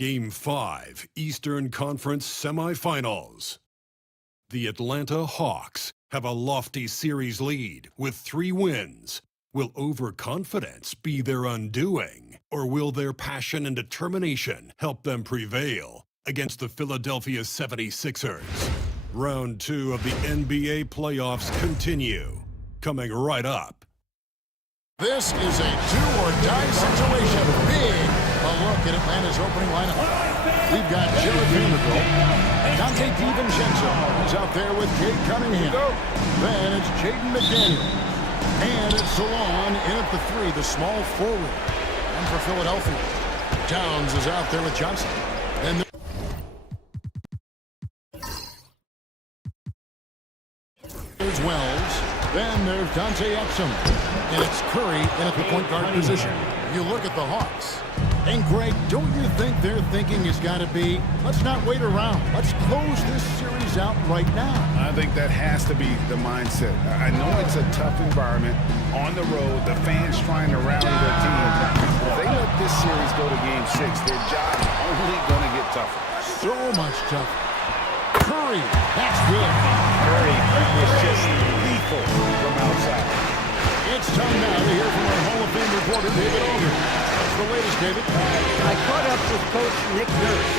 Game 5, Eastern Conference Semifinals. The Atlanta Hawks have a lofty series lead with 3 wins. Will overconfidence be their undoing, or will their passion and determination help them prevail against the Philadelphia 76ers? Round 2 of the NBA Playoffs continue, coming right up. This is a do-or-die situation. Big a look at Atlanta's opening lineup. We've got Jared Vanderbilt, Dante DiVincenzo, who's out there with Cade Cunningham. Then it's Jaden McDaniel. And it's Salon in at the 3, the small forward. And for Philadelphia, Towns is out there with Johnson. And there's Wells. Then there's Dante Exum. And it's Curry in at the point guard position. You look at the Hawks. And Greg, don't you think their thinking has got to be, let's not wait around. Let's close this series out right now. I think that has to be the mindset. I know it's a tough environment on the road, the fans trying to rally their team. If they let this series go to Game 6, their job's only going to get tougher. So much tougher. Curry, that's good. Curry is just lethal from outside. It's time now to hear from our Hall of Fame reporter, David Older. What's the latest, David? I caught up with Coach Nick Nurse.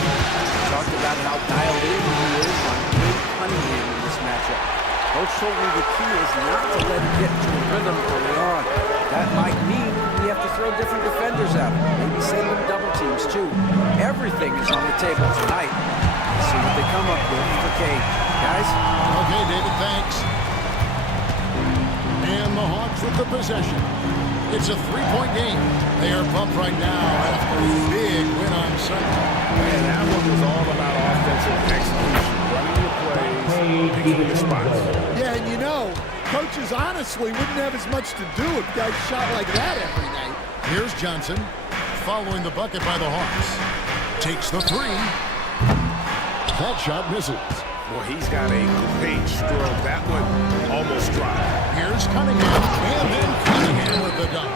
Talked about how dialed in he is on Cade Cunningham in this matchup. Coach told me the key is not to let him get into a rhythm early on. That might mean we have to throw different defenders at him. Maybe send them double teams, too. Everything is on the table tonight. Let's see what they come up with for Cade. Guys? Okay, David, thanks. And the Hawks with the possession. It's a 3-point game. They are pumped right now after a big win on Sunday. And that one was all about offensive execution, running the plays, picking the spots. Yeah, and you know, coaches honestly wouldn't have as much to do if guys shot like that every night. Here's Johnson following the bucket by the Hawks. Takes the 3. That shot misses. Well, he's got a great stroke. That one almost dropped. Here's Cunningham, and then Cunningham with the dunk.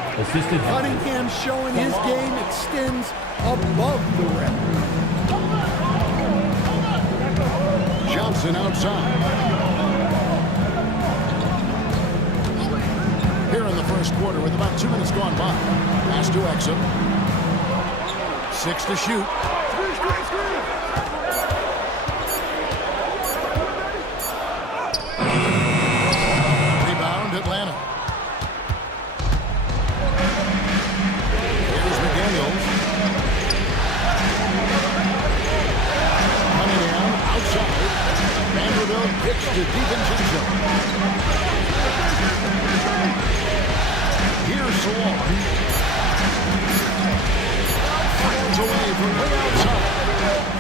Cunningham showing his game extends above the rim. Johnson outside. Here in the first quarter with about 2 minutes gone by. Pass to Exum. 6 to shoot. Atlanta. Here's McDaniels. Cunningham outside. Vanderbilt pitch to DiVincenzo. Here's Salon. Fires away from way outside.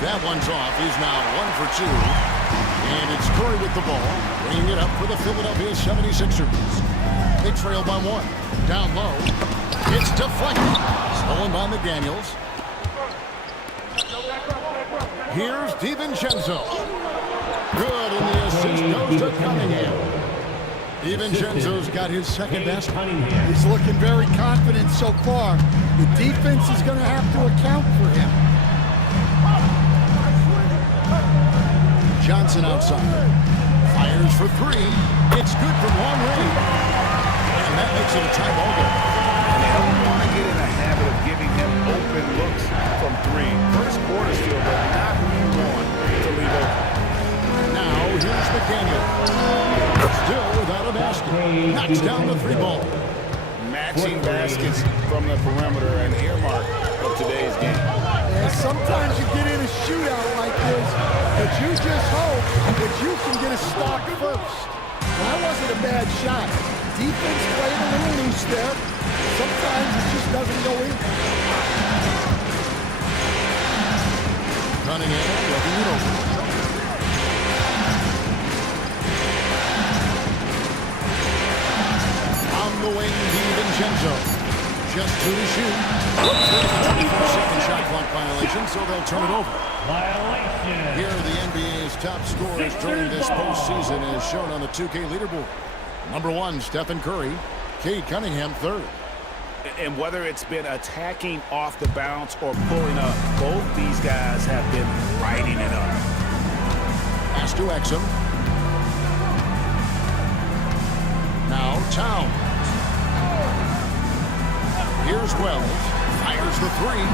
That one's off. He's now 1 for 2. And it's Curry with the ball, bringing it up for the Philadelphia 76ers. They trail by 1. Down low. It's deflected. Stolen by McDaniels. Here's DiVincenzo. Good, and the assist goes to Cunningham. DiVincenzo's got his second best. He's looking very confident so far. The defense is going to have to account for him. Johnson outside. Fires for 3. It's good from long range. And that makes it a tie ball game. And they don't want to get in the habit of giving him open looks from 3. First quarter still, but not who you want to leave open. Now here's McDaniel. Still without a basket. Knocks down the 3 ball. Matching baskets from the perimeter, an earmark of today's game. And sometimes you get in a shootout like this, but you just hope that you can get a stop first. That wasn't a bad shot. Defense played a little loose there. Sometimes it just doesn't go in. Cunningham looking it over. On the wing, DiVincenzo. Just 2 to shoot. 34-second shot clock violation, so they'll turn it over. Here are the NBA's top scorers during this postseason as shown on the 2K leaderboard. Number 1, Stephen Curry. Cade Cunningham, 3rd. And whether it's been attacking off the bounce or pulling up, both these guys have been lighting it up. Pass to Exum. Now Towns. Here's Wells. Fires the three.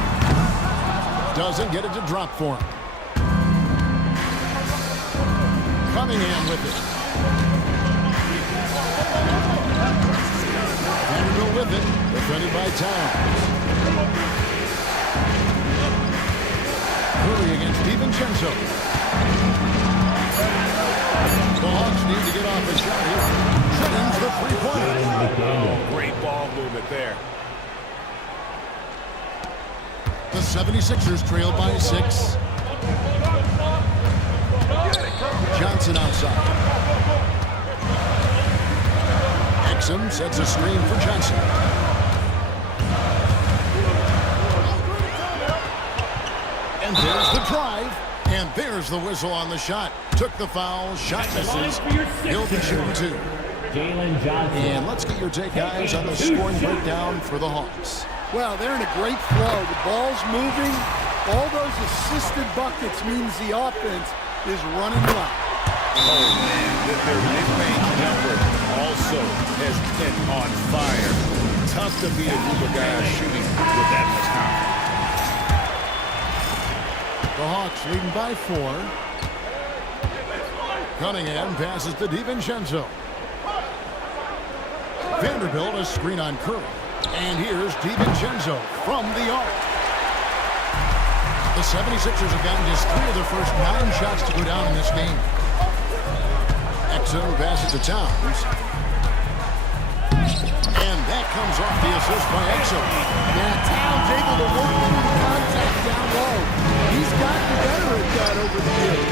Doesn't get it to drop for him. Cunningham with it. Vanderbilt with it. Defended by Towns. Curry against DiVincenzo. The Hawks need to get off the shot here. Jennings the three-pointer. Oh, great ball movement there. The 76ers trail by 6. Johnson outside. Exum sets a screen for Johnson. And there's the drive. And there's the whistle on the shot. Took the foul. Shot misses. He'll be shooting 2. And let's get your take, guys, on the scoring breakdown for the Hawks. Well, they're in a great flow. The ball's moving. All those assisted buckets means the offense is running well. Oh, man, their mid-range number also has been on fire. Tough to be a group of guys shooting with that much confidence. The Hawks leading by 4. Cunningham passes to DiVincenzo. Vanderbilt a screen on Curry. And here's DiVincenzo from the arc. The 76ers have gotten just 3 of their first 9 shots to go down in this game. Exum passes to Towns. And that comes off the assist by Exum. Yeah, Towns able to work through the contact down low. He's gotten better at that over the years.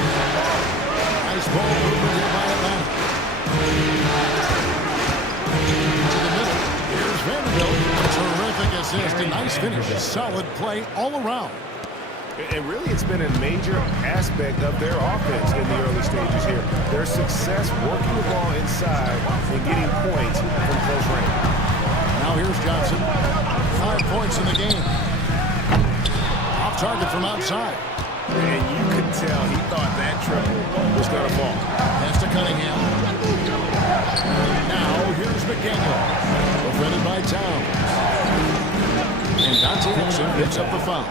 Nice ball movement here by Atlanta. To the middle. Here's Vanderbilt. Terrific assist. A nice finish. Solid play all around. And really, it's been a major aspect of their offense in the early stages here. Their success working the ball inside and getting points from close range. Now here's Johnson. 5 points in the game. Off target from outside. And you could tell he thought that triple was going to fall. Pass to Cunningham. Now here's McDaniel. Defended by Towns. And Dante Exum picks up the foul.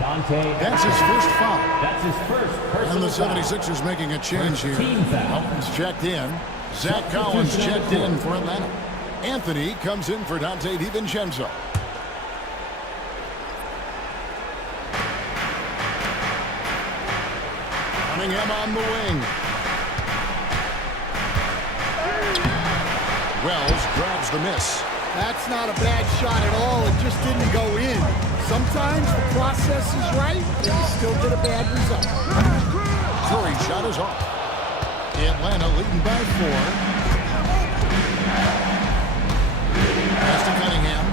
That's his first foul. That's his first And the personal 76ers making a change here. team foul. Elton's checked in. Zach Collins checked in for Atlanta. Anthony comes in for Dante DiVincenzo. Cunningham on the wing. Wells grabs the miss. That's not a bad shot at all. It just didn't go in. Sometimes the process is right, and you still get a bad result. Curry shot is off. Atlanta leading by 4. Pass to Cunningham.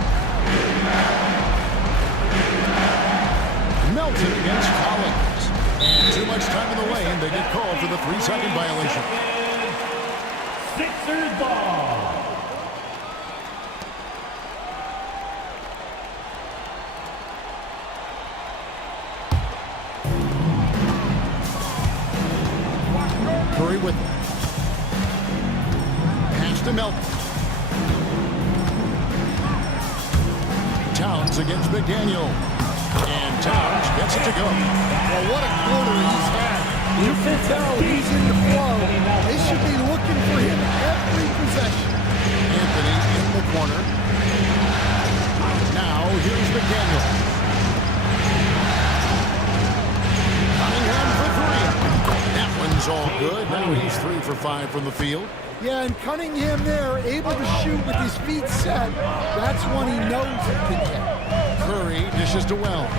Melton against Collins. And too much time in the lane. They get called for the 3-second violation. Sixers ball. Curry with it. Pass to Melton. Towns against McDaniel. And Towns gets it to go. Well, what a quarter he's had. You can tell he's in the flow. They should be looking for him every possession. Anthony in the corner. Now here's McDaniel. Cunningham for 3. That one's all good. Now he's 3 for 5 from the field. Yeah, and Cunningham there, able to shoot with his feet set. That's one he knows he can hit. Curry dishes to Wells.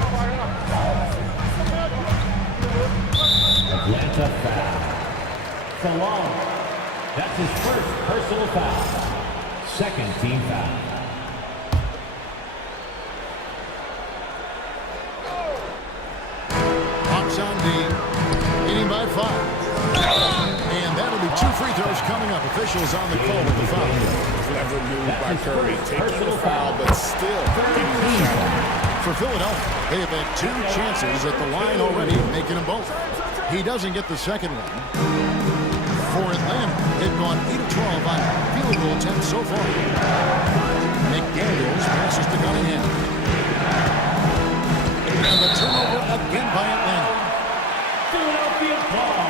Atlanta foul. So long. That's his first personal foul. Second team foul. Hawks on D. Leading by 5. And that'll be 2 free throws coming up. Officials on the call with the foul. Clever move by Curry, taking the foul, but still getting the shot. For Philadelphia, they have had 2 chances at the line already, making them both. He doesn't get the second one. For Atlanta, they've gone 8 of 12 on field goal attempts so far. McDaniels passes to Cunningham. And the turnover again by Atlanta. Philadelphia ball.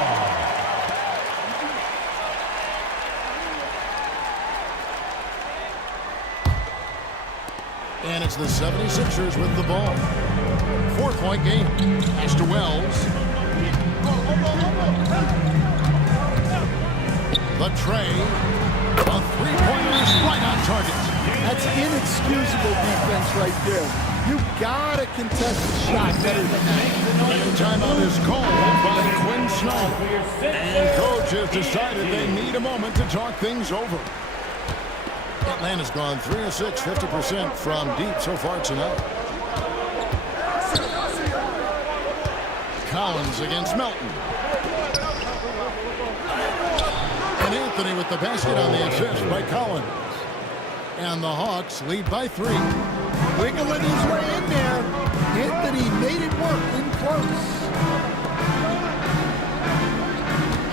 And it's the 76ers with the ball. 4-point game. Pass to Wells. The tray. A 3-pointer is right on target. That's inexcusable defense right there. You gotta contest the shot better than that. And timeout is called by Quinn Snyder. And coach has decided they need a moment to talk things over. Atlanta's gone 3 of 6, 50% from deep so far tonight. Collins against Melton. And Anthony with the basket on the assist by Collins. And the Hawks lead by 3. Wiggling his way in there. Anthony made it work in close.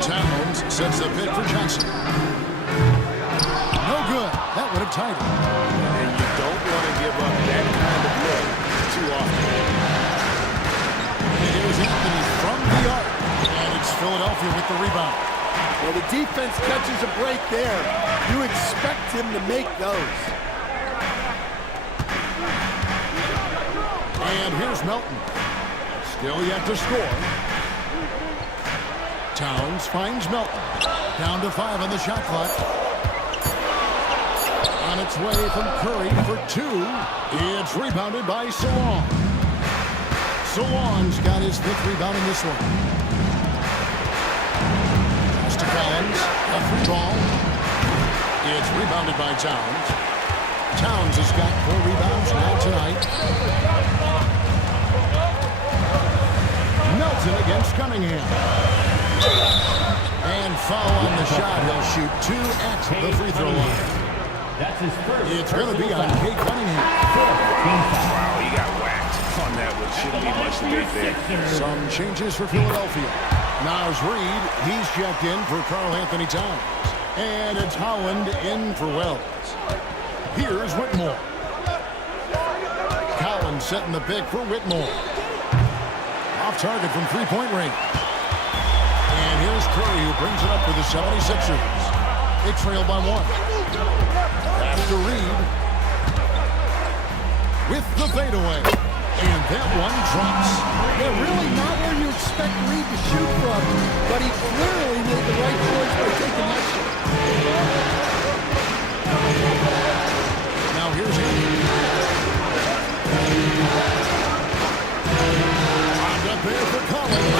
Towns sets the pick for Johnson. No good. That would have tied it. And you don't want to give up that kind of look too often. Here's Anthony from the arc. And it's Philadelphia with the rebound. Well, the defense catches a break there. You expect him to make those. And here's Melton. Still yet to score. Towns finds Melton. Down to 5 on the shot clock. On its way from Curry for 2. It's rebounded by Salon. Salon's got his 5th rebound in this one. Pass to Collins. A free ball. It's rebounded by Towns. Towns has got 4 rebounds now tonight. Melton against Cunningham. And foul on the shot. He'll shoot 2 at the free throw line. That's his first. It's going to be on Kate Cunningham. Wow, he got whacked on that one. Shouldn't be much debate there. Some changes for Philadelphia. Now's Reed. He's checked in for Karl Anthony Towns. And it's Howland in for Wells. Here's Whitmore. Collins setting the pick for Whitmore. Off target from 3-point range. And here's Curry who brings it up for the 76ers. They trail by 1. After Reed. With the fadeaway. And that one drops. They're really not where you expect Reed to shoot from, but he clearly made the right choice by taking that shot. Now here's Anthony. Robbed up there for Collins.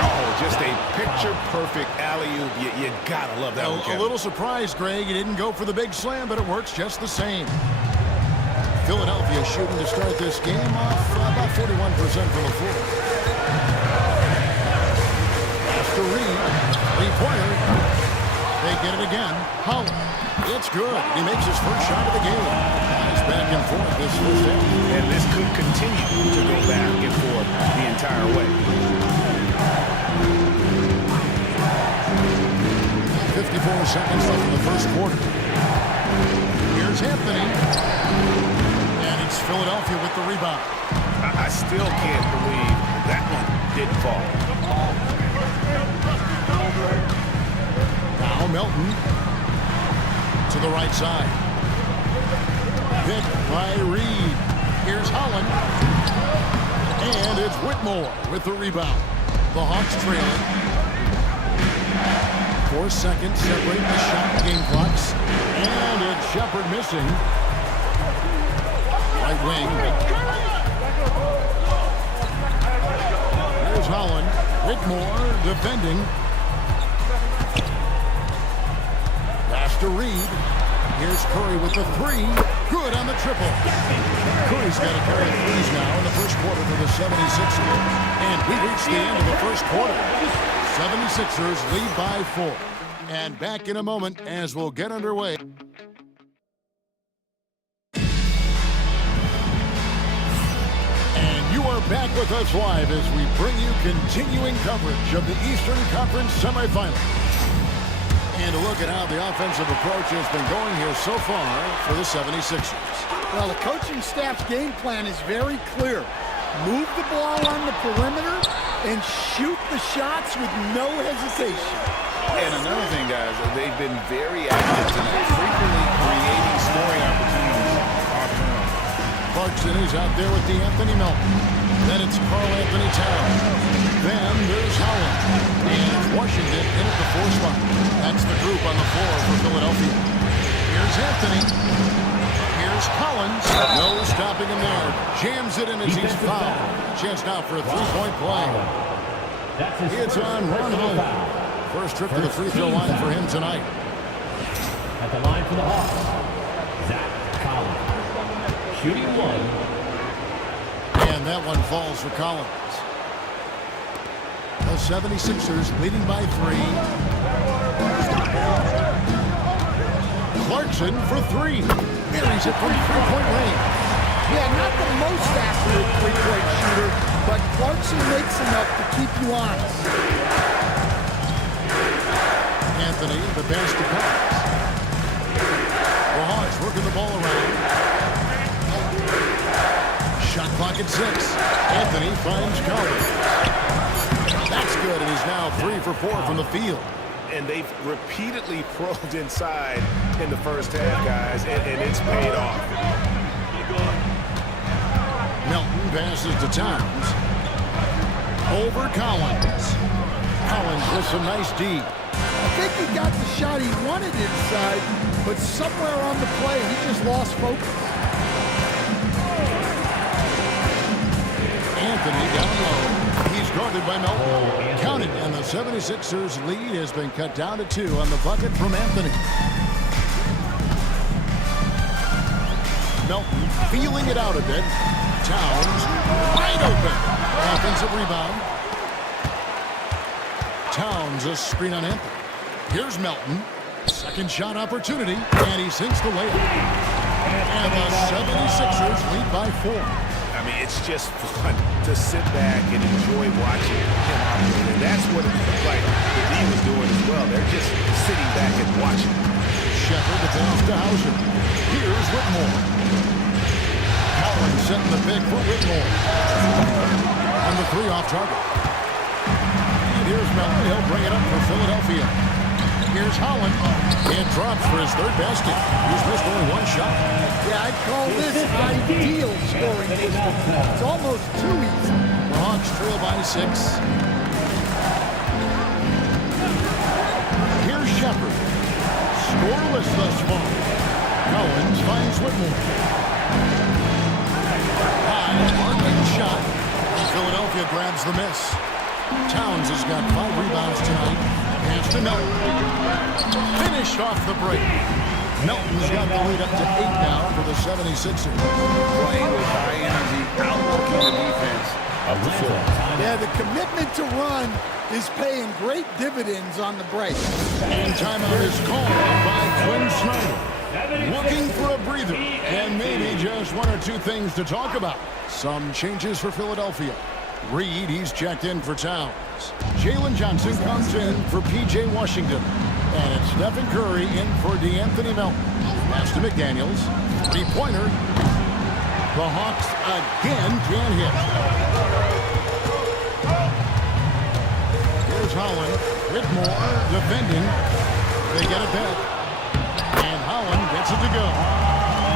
Oh, just a picture-perfect alley-oop. You gotta love that one, Kevin. A little surprised, Greg. He didn't go for the big slam, but it works just the same. Philadelphia shooting to start this game off about 41% from the floor. After Reed, three-pointer. They get it again. Howland. It's good. He makes his first shot of the game. He's back and forth this first half. And this could continue to go back and forth the entire way. 54 seconds left in the first quarter. Here's Anthony. And it's Philadelphia with the rebound. I still can't believe that one didn't fall. Now Melton to the right side. Picked by Reed. Here's Holland. And it's Whitmore with the rebound. The Hawks trailing. 4 seconds separate the shot game clocks. And it's Shepard missing. Right wing. Here's Holland. Whitmore defending. Pass to Reed. Here's Curry with the 3. Good on the triple. Curry's got a pair of threes now in the first quarter for the 76ers. And we reach the end of the first quarter. 76ers lead by 4. And back in a moment as we'll get underway. And you are back with us live as we bring you continuing coverage of the Eastern Conference semifinals. And a look at how the offensive approach has been going here so far for the 76ers. Well, the coaching staff's game plan is very clear. Move the ball on the perimeter and shoot the shots with no hesitation. And another thing, guys, they've been very active tonight, frequently creating scoring opportunities off turnover. Clarkson is out there with D'Anthony Melton. Then it's Karl-Anthony Towns. Then there's Howland. And it's Washington in at the 4 spot. That's the group on the floor for Philadelphia. Here's Anthony. Here's Collins. No stopping him there. Jams it in as he's fouled. Chance now for a three-point play. It's on Ron Howland. First trip to the free throw line for him tonight. At the line for the Hawks, Zach Collins. Shooting one. And that one falls for Collins. The 76ers leading by 3. Clarkson for 3. Buries it from three-point range. Yeah, not the most accurate three-point shooter, but Clarkson makes enough to keep you honest. Anthony, the pass to Collins. The Hawks working the ball around. Shot clock at 6. Anthony finds Collins. That's good, and he's now 3 for 4 from the field. And they've repeatedly probed inside in the first half, guys, and it's paid off. Melton passes to Towns. Over Collins. Collins with some nice D. I think he got the shot he wanted inside, but somewhere on the play, he just lost focus. Anthony down low. He's guarded by Melton. Counted, and the 76ers lead has been cut down to 2 on the bucket from Anthony. Melton feeling it out a bit. Towns wide open. Offensive rebound. Towns a screen on Anthony. Here's Melton. Second shot opportunity, and he sinks the layup. And the 76ers lead by 4. I mean, it's just fun to sit back and enjoy watching him operate. And that's what it looked like the D was doing as well. They're just sitting back and watching. Shepard the pass to Hauser. Here's Whitmore. Collins setting the pick for Whitmore. And the 3 off target. And here's Melton. He'll bring it up for Philadelphia. Here's Holland. It drops for his 3rd basket. He's missed only 1 shot. Yeah, I'd call this ideal scoring distance. It's almost too easy. The Hawks trail by 6. Here's Shepard. Scoreless thus far. Collins finds Whitmore. High, arcing shot. Philadelphia grabs the miss. Towns has got 5 rebounds tonight. Pass to Melton. Finished off the break. Melton's got the lead up to 8 now for the 76ers. Playing with high energy, outworking the defense up the floor. Yeah, the commitment to run is paying great dividends on the break. And timeout is called by Quinn Snyder. Looking for a breather and maybe just 1 or 2 things to talk about. Some changes for Philadelphia. Reed, he's checked in for Towns. Jalen Johnson comes in for P.J. Washington. And it's Stephen Curry in for D'Anthony Melton. Pass to McDaniels. 3-pointer. The Hawks again can't hit. Here's Holland. Whitmore defending. They get it back. And Holland gets it to go.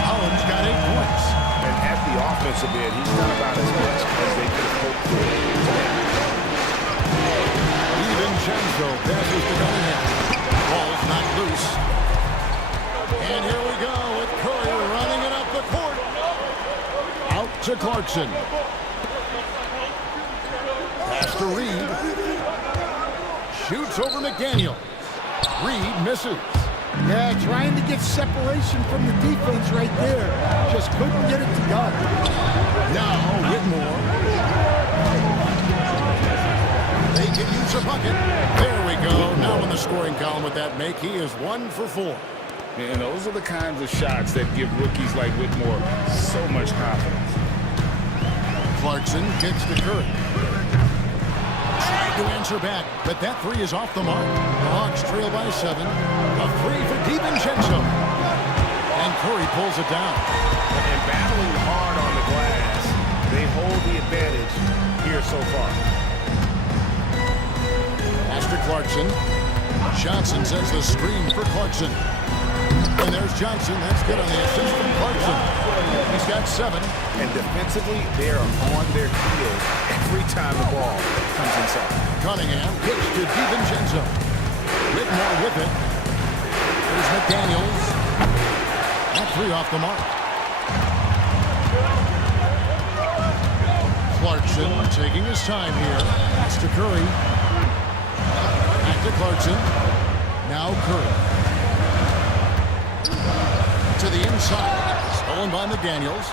Holland's got 8 points. And at the offensive end, he's done about as much as they could have hoped for today. DiVincenzo passes to Cunningham. Ball's not loose. And here we go with Curry running it up the court. Out to Clarkson. Pass to Reed. Shoots over McDaniel. Reed misses. Yeah, trying to get separation from the defense right there. Just couldn't get it to go. Now Whitmore. They can use a bucket. There we go. Now in the scoring column with that make. He is 1 for 4. And those are the kinds of shots that give rookies like Whitmore so much confidence. Clarkson kicks to Curry. Trying to answer back, but that three is off the mark. The Hawks trail by 7. A three for DiVincenzo. And Curry pulls it down. And battling hard on the glass, they hold the advantage here so far. Pass to Clarkson. Johnson sends the screen for Clarkson. And there's Johnson. That's good on the assist from Clarkson. He's got 7. And defensively, they are on their heels every time the ball comes inside. Cunningham kicks to DiVincenzo. Whitmore with it. There's McDaniels. That three off the mark. Clarkson taking his time here. Pass to Curry. Back to Clarkson. Now Curry. To the inside. Stolen by McDaniels.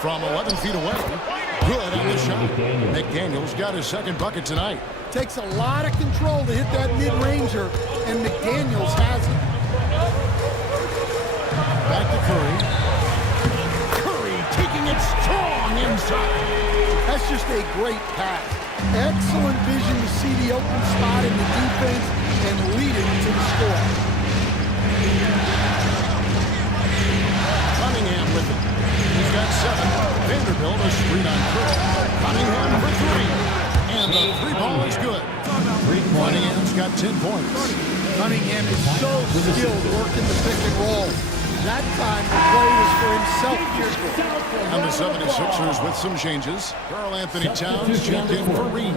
From 11 feet away. Good on the shot. McDaniels got his second bucket tonight. Takes a lot of control to hit that mid-ranger, and McDaniels has it. Back to Curry. Curry taking it strong inside. That's just a great pass. Excellent vision to see the open spot in the defense and lead it to the score. Cunningham with it. He's got 7. Vanderbilt a screen on Curry. Cunningham for 3. And the 3-ball is good. Cunningham's got 10 points. Cunningham is so skilled working the pick and roll. That time the play was for himself. And the 76ers with some changes. Karl Anthony Towns checked in for Reed.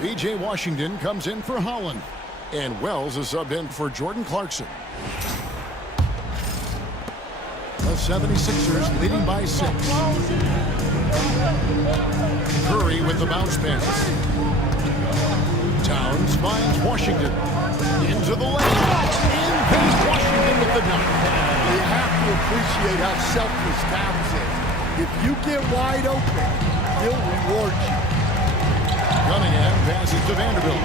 P.J. Washington comes in for Holland. And Wells is subbed in for Jordan Clarkson. The 76ers leading by 6. Curry with the bounce pass. Towns finds Washington. Into the lane. In pace Washington with the dunk. You have to appreciate how selfless Towns is. If you get wide open, he'll reward you. Cunningham passes to Vanderbilt.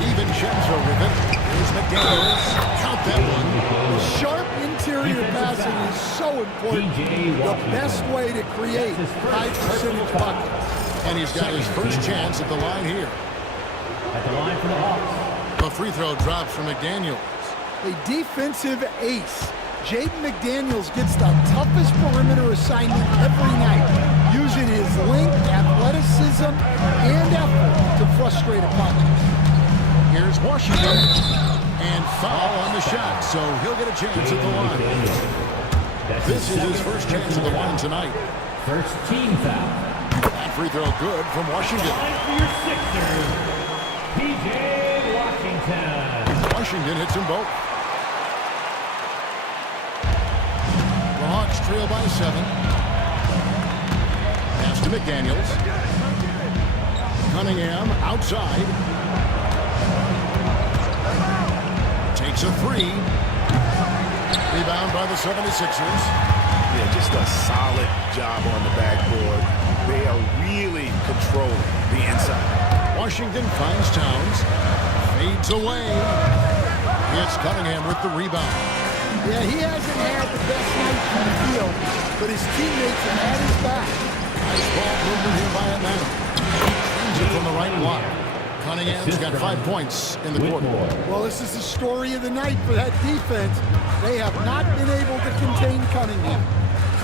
DiVincenzo with it. Here's McDaniels. Count that one. Sharp interior passing is so important. The best way to create high percentage buckets. And he's got his first chance at the line here. At the line for the Hawks. The free throw drops from McDaniels. A defensive ace. Jaden McDaniels gets the toughest perimeter assignment every night, using his length, athleticism, and effort to frustrate opponents. Here's Washington. And foul on the shot, so he'll get a chance at the line. This is his first chance at the line tonight. First team foul. That free throw good from Washington. Line for your Sixers, P.J. Washington. Washington hits them both. The Hawks trail by 7. Pass to McDaniels. Cunningham outside. Takes a 3. Rebound by the 76ers. Yeah, just a solid job on the backboard. They are really controlling the inside. Washington finds Towns. Fades away. It's Cunningham with the rebound. Yeah, he hasn't had the best night from the field, but his teammates have had his back. Nice ball movement here by Atlanta. Change it from the right block. Cunningham's got 5 points in the quarter. Well, this is the story of the night for that defense. They have not been able to contain Cunningham.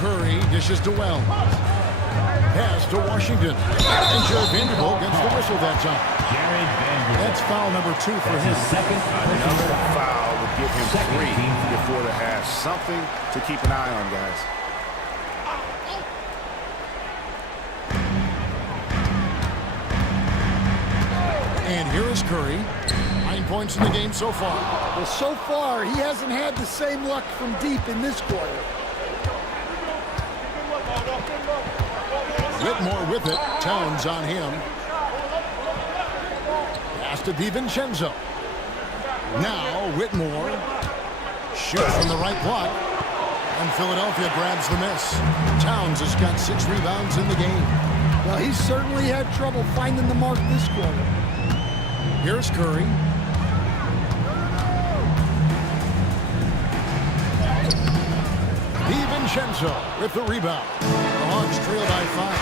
Curry dishes to Wells. Pass to Washington. And Jared Vanderbilt gets the whistle that time. Jared Vanderbilt. That's foul number 2 for him. Second Another foul would give him 3 before the half. Something to keep an eye on, guys. And here is Curry. 9 points in the game so far. Well, so far, he hasn't had the same luck from deep in this quarter. Whitmore with it. Towns on him. Pass to DiVincenzo. Now Whitmore shoots from the right block. And Philadelphia grabs the miss. Towns has got 6 rebounds in the game. Well, he's certainly had trouble finding the mark this quarter. Here's Curry. DiVincenzo with the rebound. The Hawks trail by 5.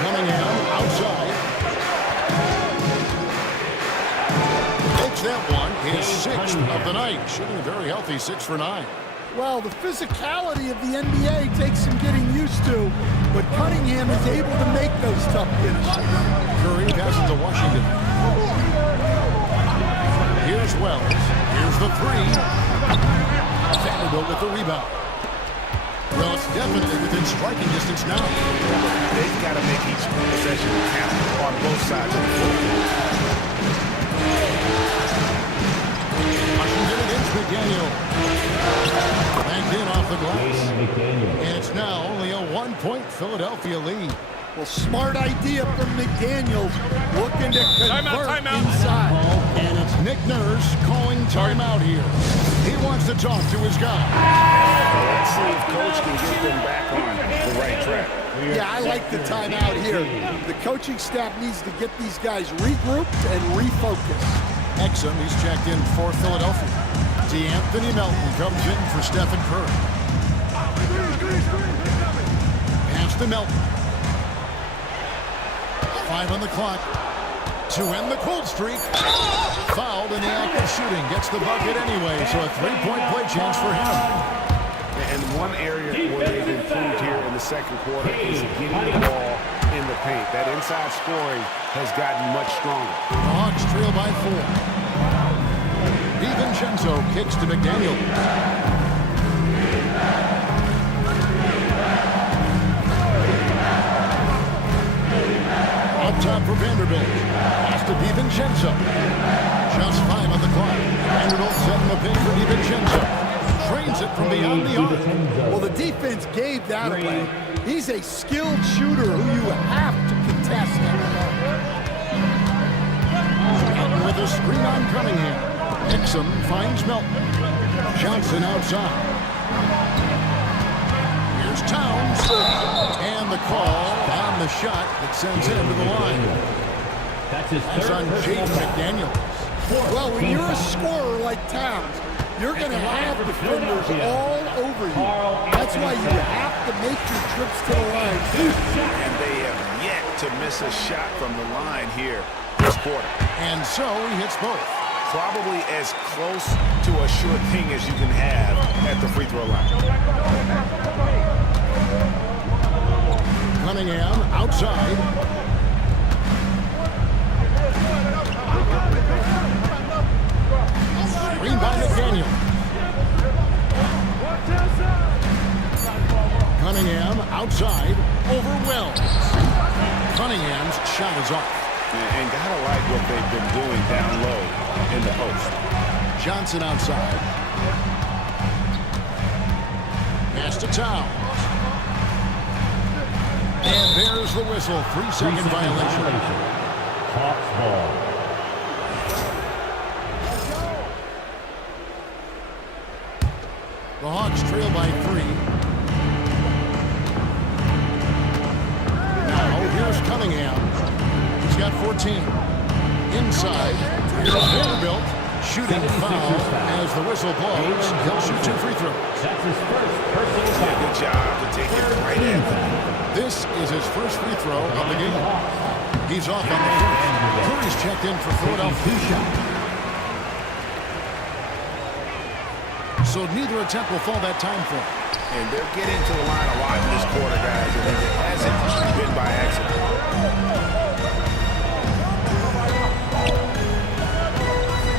Cunningham outside. Takes that one. His 6th of the night. Shooting a very healthy 6 for 9. Well, the physicality of the NBA takes some getting used to, but Cunningham is able to make those tough finishes. Curry passes to Washington. Here's Wells. Here's the 3. Vanderbilt with the rebound. Well, it's definitely within striking distance now. They've got to make each possession count on both sides of the floor. Washington against McDaniel. Backed in off the glass. And it's now only a 1-point Philadelphia lead. Well, smart idea from McDaniels, looking to convert inside. And it's Nick Nurse calling timeout here. He wants to talk to his guy. Let's see if Coach can get them back on the right track. Yeah, I like the timeout here. The coaching staff needs to get these guys regrouped and refocused. Exum, he's checked in for Philadelphia. D'Anthony Melton comes in for Stephen Curry. Pass to Melton. 5 on the clock to end the cold streak. Fouled in the act of shooting. Gets the bucket anyway, so a 3-point play chance for him. And one area where they've improved here in the second quarter is getting the ball in the paint. That inside scoring has gotten much stronger. The Hawks trail by 4. DiVincenzo kicks to McDaniel. Up top for Vanderbilt. Pass to DiVincenzo. Just 5 on the clock. Vanderbilt setting the pick for DiVincenzo. Trains it from beyond the arc. Well, the defense gave that away. He's a skilled shooter who you have to contest. And with a screen on Cunningham. Exum finds Melton. Johnson outside. Here's Towns. And the call on the shot that sends him to the line. That's on Jaden McDaniel. Well, when you're a scorer like Towns, you're going to have defenders all over you. That's why you have to make your trips to the line. And they have yet to miss a shot from the line here this quarter. And so he hits both. Probably as close to a sure thing as you can have at the free throw line. Cunningham outside. Screen by McDaniel. Cunningham outside over Wells. Cunningham's shot is off. And gotta like what they've been doing down low in the post. Johnson outside. Pass to Towns. And there's the whistle. 3-second violation. Hawks ball. The Hawks trail by 3. Now here's Cunningham. He's got 14. Inside, here's Vanderbilt. Shooting foul as the whistle blows. He'll shoot 2 free throws. That's his first personal foul. Good job to take it right in. This is his first free throw of the game. He's off on the first. Curry's checked in for Philadelphia. So neither attempt will fall that time for him. And they're getting to the line a lot in this quarter, guys, and it hasn't been by accident.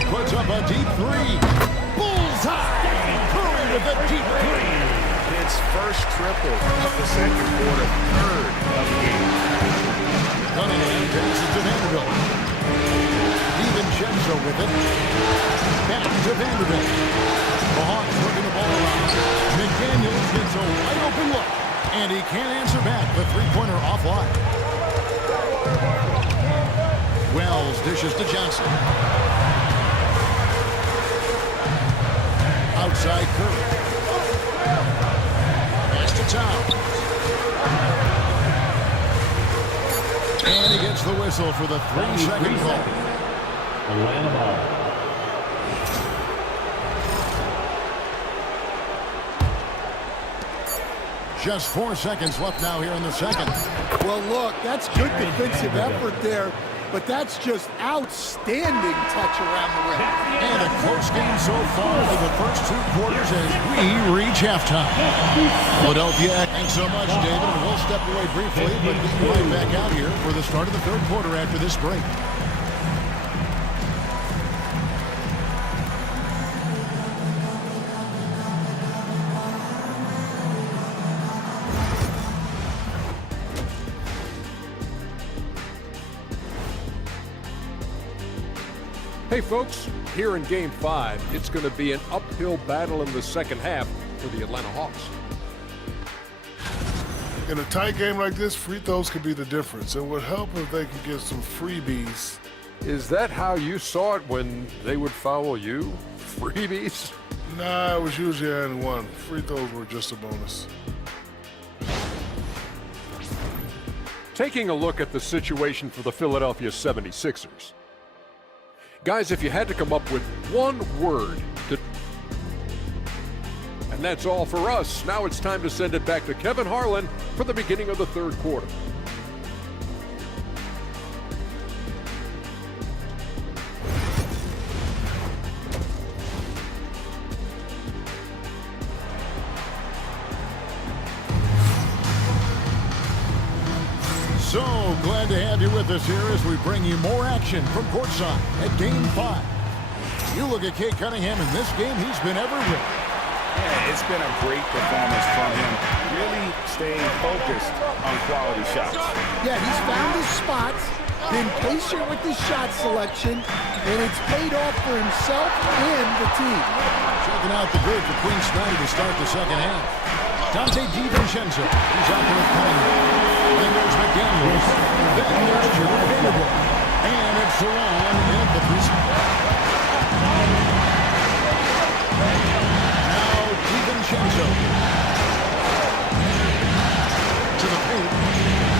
Puts up a deep 3. Bullseye! Curry with a deep 3. His first triple of the second quarter, third of the game. Cunningham passes to Vanderbilt. DiVincenzo with it. Back to Vanderbilt. The Hawks working the ball around. McDaniels gets a wide open look. And he can't answer back. The three-pointer offline. Wells dishes to Johnson. Outside Curry. Pass to Towns. And he gets the whistle for the 3-second call. Atlanta ball. Just 4 seconds left now here in the second. Well, look, that's good defensive effort there, but that's just outstanding touch around the rim. And a close game so far for the first 2 quarters as we reach halftime. Philadelphia, thanks so much, David. And we'll step away briefly, but be right back out here for the start of the third quarter after this break. Hey folks, here in Game 5, it's going to be an uphill battle in the second half for the Atlanta Hawks. In a tight game like this, free throws could be the difference. It would help if they could get some freebies. Is that how you saw it when they would foul you? Freebies? Nah, it was usually and one. Free throws were just a bonus. Taking a look at the situation for the Philadelphia 76ers. Guys, if you had to come up with one word to... And that's all for us. Now it's time to send it back to Kevin Harlan for the beginning of the third quarter. So glad to have you with us here as we bring you more action from courtside at Game 5. You look at Kate Cunningham in this game, he's been everywhere. Yeah, it's been a great performance from him. Really staying focused on quality shots. Yeah, he's found his spots, been patient with his shot selection, and it's paid off for himself and the team. Checking out the group for Quinn Snyder to start the second half. Dante DiVincenzo, he's out there with Cunningham. Then there's McDaniels. Then there's Jared Vanderbilt. And it's Sharon in at the 3-spot. Now DiVincenzo. To the paint.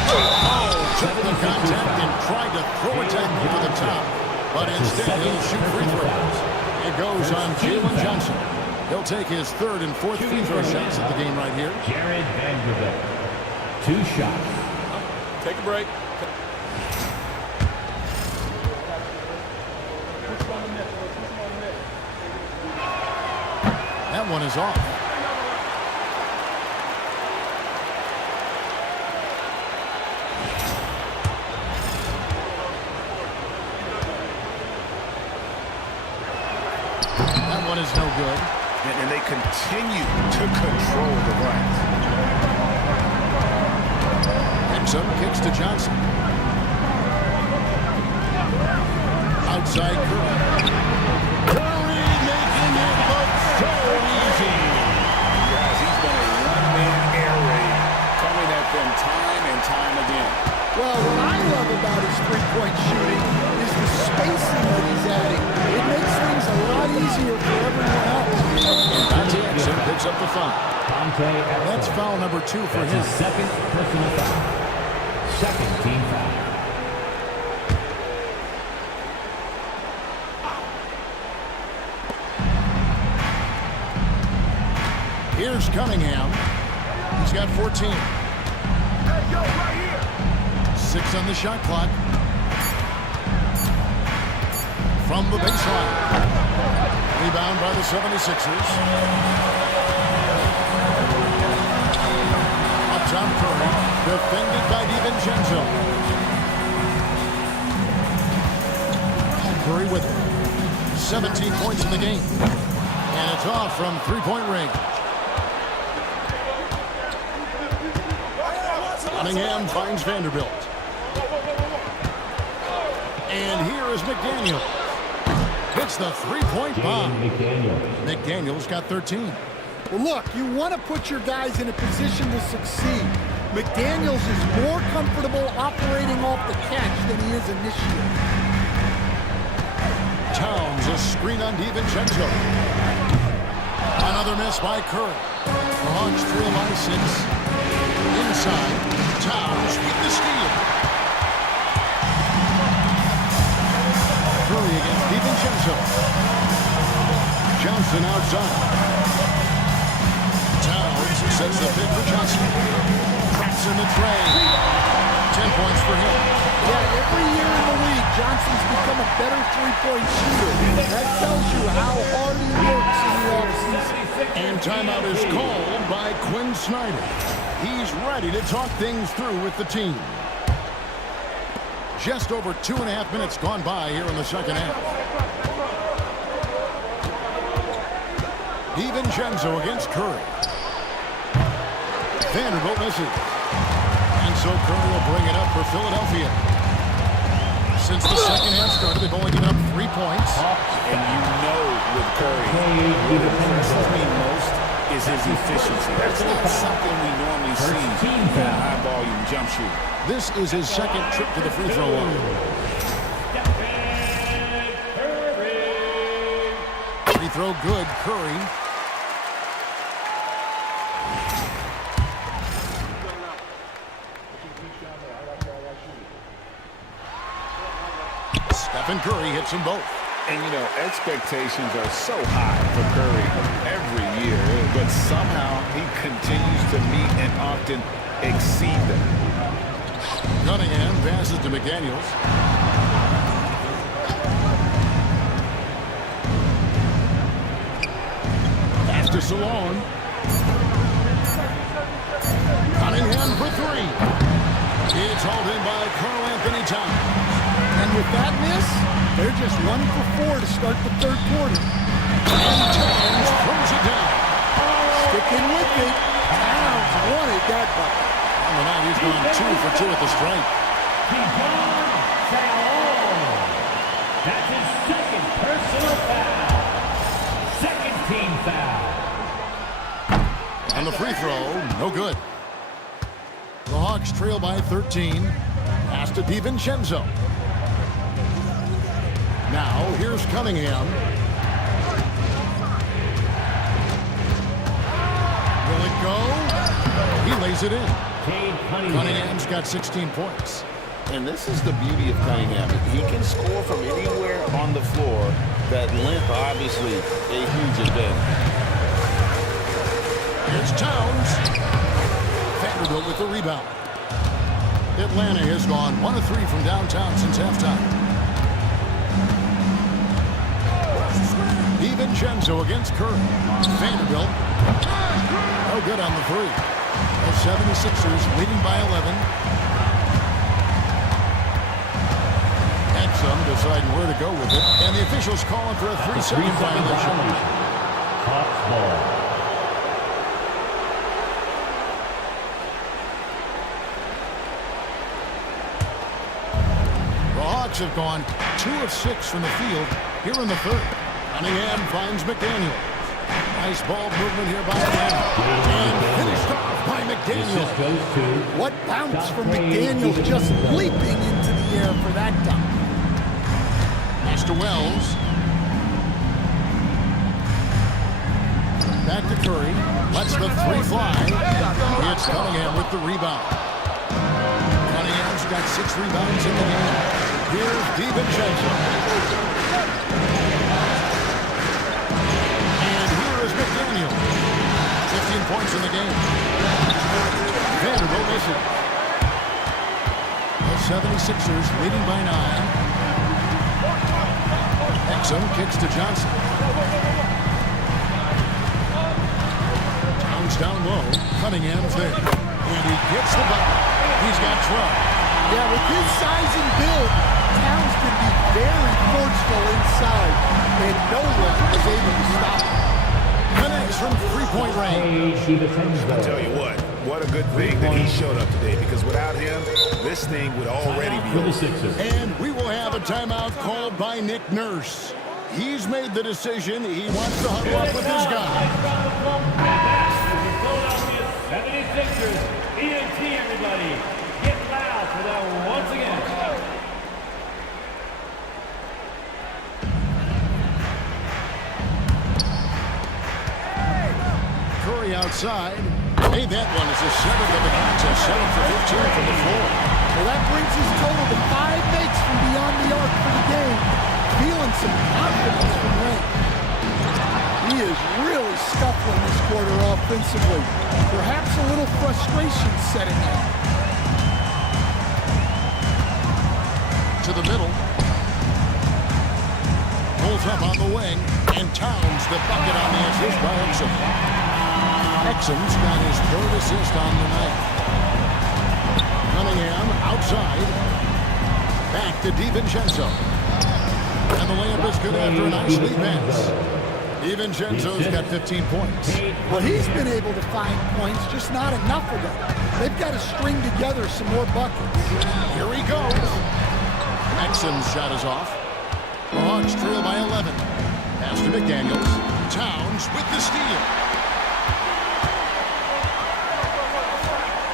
Oh, took the contact and tried to throw it down over the top. But instead he'll shoot free throws. It goes on Jalen Johnson. He'll take his third and fourth free throw shots at the game right here. Jared Vanderbilt. 2 shots. Take a break. That one is off. That one is no good. And they continue to control the right. Nixon kicks to Johnson. Outside Curry. Curry making it look so easy. Guys, he's been a one-man air raid, coming at them time and time again. Well, what I love about his three-point shooting is the spacing that he's adding. It makes things a lot easier for everyone else. Dante Exum picks up the foul. That's foul number 2 for him. Second personal foul. Second team foul. Here's Cunningham. He's got 14. Hey, yo, right here. 6 on the shot clock. From the baseline. Rebound by the 76ers. Up top Curry. Defended by DiVincenzo. Curry with it. 17 points in the game. And it's off from three-point range. Cunningham finds Vanderbilt. And here is McDaniel. Hits the three-point bomb. McDaniel's got 13. Well, look, you want to put your guys in a position to succeed. McDaniels is more comfortable operating off the catch than he is initiating. Towns, a screen on DiVincenzo. Another miss by Curry. The Hawks trail by 6. Inside, Towns with the steal. DiVincenzo. Johnson outside. Towns sets the pick for Johnson. Cracks in the tray. 10 points for him. Yeah, every year in the league, Johnson's become a better three-point shooter. That tells you how hard he works in the offseason. And timeout is called by Quinn Snyder. He's ready to talk things through with the team. Just over 2.5 minutes gone by here in the second half. DiVincenzo against Curry. Vanderbilt misses. And so Curry will bring it up for Philadelphia. Since the second half started, they've only given up 3 points. And you know with Curry, what impresses me most is his efficiency. That's not something we normally see in a high-volume jump shooter. This is his second trip to the free throw line. Free throw good, Curry. Stephen Curry hits them both. And, you know, expectations are so high for Curry every year, but somehow he continues to meet and often exceed them. Cunningham passes to McDaniels. Pass to Salon. Cunningham for three. It's hauled in by Karl Anthony Towns. And with that miss, they're just 1 for 4 to start the third quarter. And Towns throws it down. Sticking with it. Towns wanted that bucket. On the night, he's gone 2 for 2 at the stripe. That's his second personal foul. Second team foul. And the free throw, no good. The Hawks trail by 13. Pass to DiVincenzo. Now, here's Cunningham. Will it go? He lays it in. Cunningham's got 16 points. And this is the beauty of Cunningham. He can score from anywhere on the floor. That length, obviously, a huge advantage. Here's Towns. Vanderbilt with the rebound. Atlanta has gone 1 of 3 from downtown since halftime. DiVincenzo against Curry. Vanderbilt. No good on the three. The 76ers leading by 11. Exum deciding where to go with it. And the officials calling for a 3-second violation. Hawks ball. The Hawks have gone 2 of 6 from the field here in the third. Cunningham finds McDaniel. Nice ball movement here by Atlanta. And finished off by McDaniel. What bounce from McDaniel, just leaping into the air for that dunk. Pass to Wells. Back to Curry. Lets the three fly. It's Cunningham with the rebound. Cunningham's got 6 rebounds in the game. Here's DiVincenzo. McDaniel, 15 points in the game. Vanderbilt misses. The 76ers leading by 9. Exum kicks to Johnson. Towns down low. Cunningham's there. And he gets the bucket. He's got 12. Yeah, with his size and build, Towns can be very forceful inside, and no one is able to stop him. Connects from three-point range. I tell you what a good thing that he showed up today, because without him, this thing would already be over. And we will have a timeout called by Nick Nurse. He's made the decision. He wants to huddle up with his guy. Philadelphia 76ers, ENT everybody. Get loud for that one once again. Curry outside. Hey, that one is the 7th of the contest. 7 for 15 from the floor. Well, that brings his total to 5 makes from beyond the arc for the game. feeling some confidence from Ray. He is really scuffling this quarter offensively. Perhaps a little frustration setting in. To the middle. Pulls up on the wing, and Towns the bucket on the assist by Exum. Exum's got his third assist on the night. Cunningham outside. Back to DiVincenzo. And the layup is good after a nice lead pass. DiVincenzo's got 15 points. Well, he's been able to find points, just not enough of them. They've got to string together some more buckets. Here he goes. Exum's shot is off. The Hawks trail by 11. Pass to McDaniels. Towns with the steal.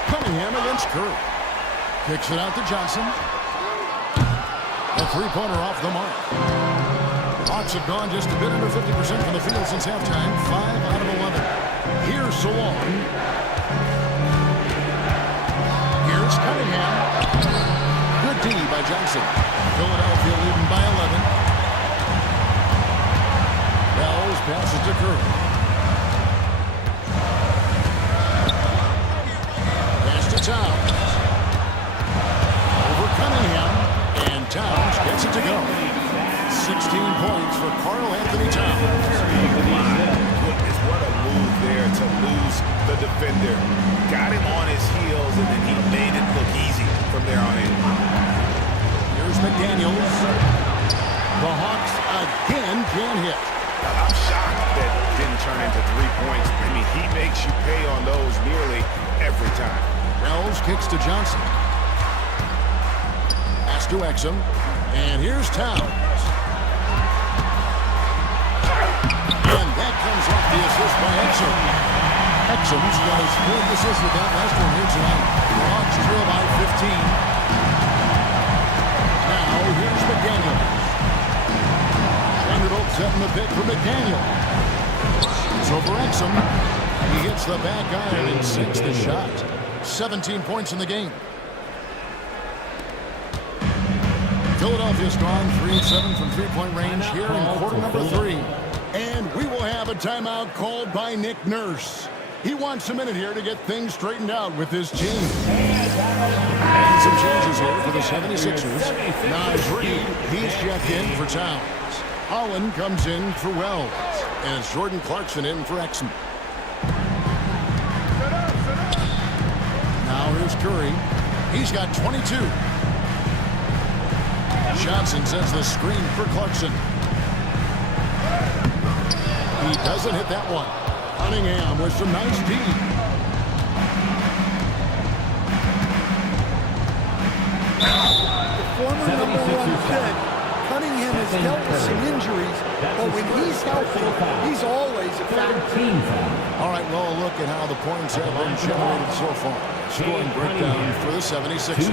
Cunningham against Curry. Kicks it out to Johnson. A three-pointer off the mark. Hawks have gone just a bit under 50% from the field since halftime. 5 out of 11. Here's Salon. Here's Cunningham. Good D by Johnson. Philadelphia leading by 11. Wells passes to Curry. Pass to Towns. Over Cunningham. And Towns gets it to go. 16 points for Karl-Anthony Towns. My goodness, what a move there to lose the defender. Got him on his heels, and then he made it look easy from there on in. Here's McDaniels. The Hawks again can't hit. I'm shocked that didn't turn into 3 points. I mean, he makes you pay on those nearly every time. Wells kicks to Johnson. Pass to Exum. And here's Towns. And that comes off the assist by Exum. Exum's got his fourth assist with that last one here tonight. The Hawks trail by 15. Now here's McDaniels. Vanderbilt setting the pick for McDaniel. It's over Exum. He hits the back iron and sinks the shot. 17 points in the game. Philadelphia's gone 3-7 from three-point range here in quarter number 3. And we will have a timeout called by Nick Nurse. He wants a minute here to get things straightened out with his team. And some changes here for the 76ers. Naz Reid, he's checked in for Towns. Holland comes in for Wells. And it's Jordan Clarkson in for Exum. Now here's Curry. He's got 22. Johnson sends the screen for Clarkson. He doesn't hit that one. Cunningham with some nice D. The former #1 pick, Cunningham has dealt with some injuries, but when he's healthy, he's always a factor. All right, well, look at how the points have been generated so far. Scoring breakdown for the 76ers.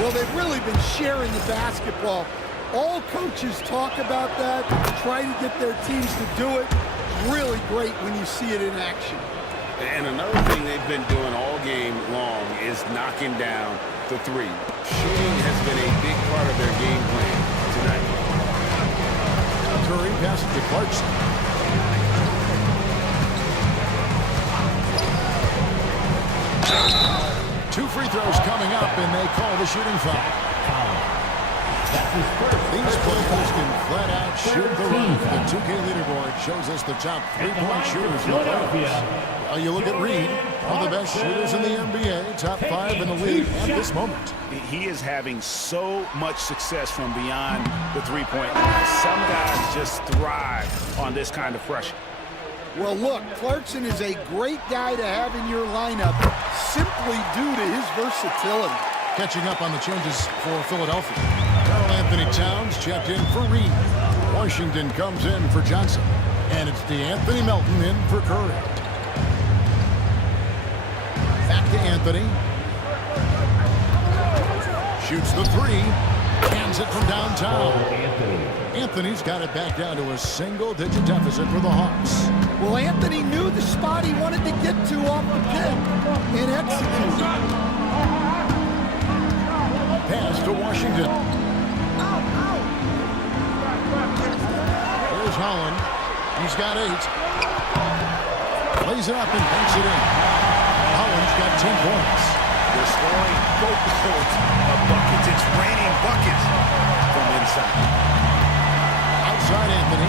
Well, they've really been sharing the basketball. All coaches talk about that, try to get their teams to do it. Really great when you see it in action. And another thing they've been doing all game long is knocking down the three. Shooting has been a big part of their game plan tonight. Curry passes to Clarkson. Two free throws coming up, and they call the shooting foul. These players can flat out shoot the rock. The 2K leaderboard shows us the top three-point shooters in the playoffs. You look at Reid, one of the best shooters in the NBA, top 5 in the league at this moment. He is having so much success from beyond the three-point line. Some guys just thrive on this kind of pressure. Well, look, Clarkson is a great guy to have in your lineup simply due to his versatility. Catching up on the changes for Philadelphia. Karl-Anthony Towns checked in for Reid. Washington comes in for Johnson. And it's DeAnthony Melton in for Curry. Back to Anthony. Shoots the three. Hands it from downtown. Anthony's got it back down to a single-digit deficit for the Hawks. Well, Anthony knew the spot he wanted to get to off the pick and executed. Pass to Washington. He's got 8. Plays it up and banks it in. Collins got 10 points. They're scoring boatloads of buckets. It's raining buckets from inside. Outside Anthony.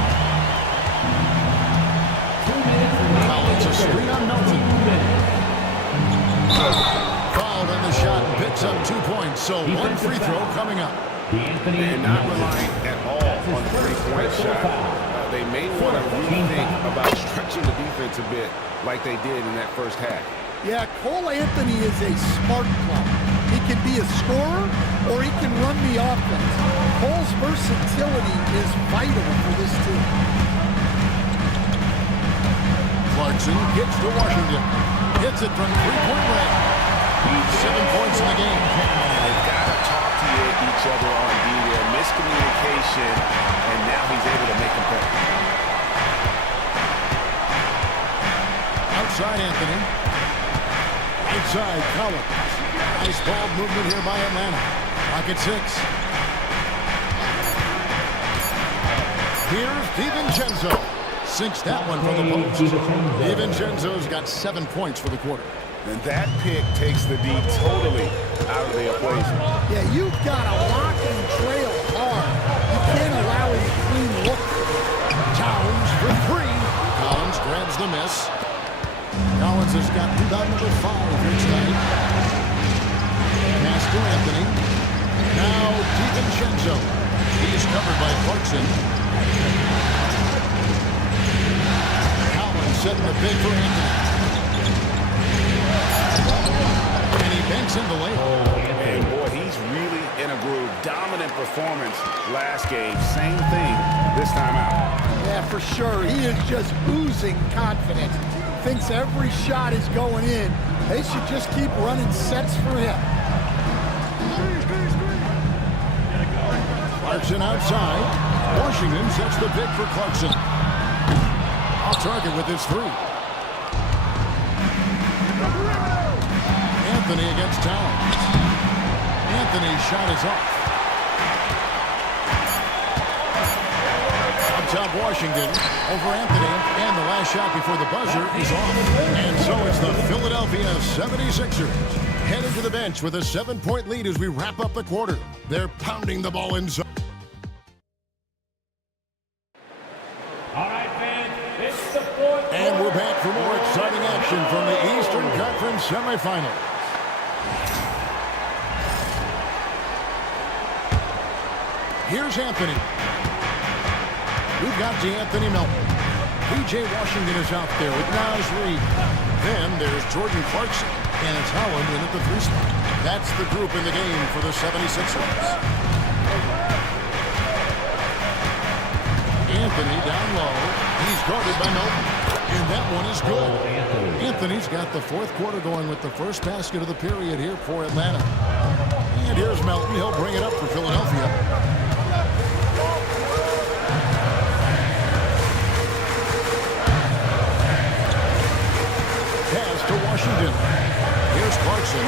2 minutes remaining. Collins a screen on Melton. Fouled on the shot. Picks up 2 points. So 1 free throw coming up. And not relying at all on the three-point shot. They may want to rethink about stretching the defense a bit like they did in that first half. Yeah, Cole Anthony is a smart player. He can be a scorer or he can run the offense. Cole's versatility is vital for this team. Clarkson gets to Washington. Hits it from three-point range. 7 points in the game. They've got to talk to each other on D there. Miscommunication, and now he's able to make them pay. Outside Anthony. Outside Collins. Nice ball movement here by Atlanta. Pocket 6. Here's DiVincenzo. Sinks that one from the post. DiVincenzo's got 7 points for the quarter. And that pick takes the D totally out of the equation. Yeah, you've got to lock and trail hard. You can't allow a clean look. Towns for 3. Collins grabs the miss. Collins has got rebound number 5 here tonight. Pass to Anthony. Now DiVincenzo. He's covered by Clarkson. Collins setting the big for Anthony. And he banks in the layup. And boy, he's really in a groove. Dominant performance last game. Same thing this time out. Yeah, for sure. He is just oozing confidence. Thinks every shot is going in. They should just keep running sets for him. Clarkson outside. Washington sets the pick for Clarkson. Off target with his 3. Anthony against Towns. Anthony's shot is off. Up top, Washington over Anthony. And the last shot before the buzzer is off. And so it's the Philadelphia 76ers headed to the bench with a 7-point lead as we wrap up the quarter. They're pounding the ball inside. All right, fans, it's the fourth. And we're back for more exciting action from the Eastern Conference semifinals. Here's Anthony. We've got DeAnthony Melton. P.J. Washington is out there with Naz Reid. Then there's Jordan Clarkson. And it's Holland in at the 3 spot. That's the group in the game for the 76ers. Anthony down low. He's guarded by Melton. And that one is good. Anthony's got the 4th quarter going with the first basket of the period here for Atlanta. And here's Melton. He'll bring it up for Philadelphia. Pass to Washington. Here's Clarkson.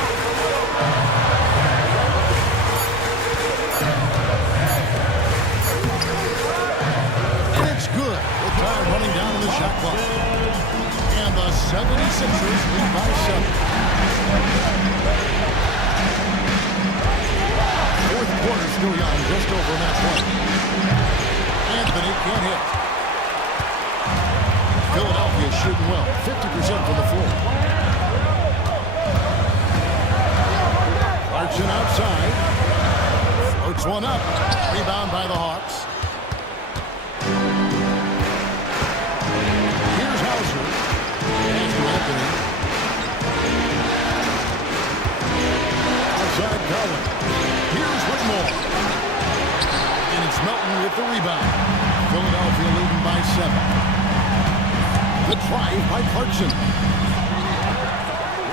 And it's good with time running down in the shot clock. And the 76ers lead by 7. 4th quarter still young, just over a minute point. Anthony can't hit. Philadelphia shooting well, 50% from the floor. Clarkson outside. Floats one up. Rebound by the Hawks. Here's Hauser. Pass to Anthony. Outside Collins. Here's Whitmore. And it's Melton with the rebound. Philadelphia leading by 7. The drive by Clarkson.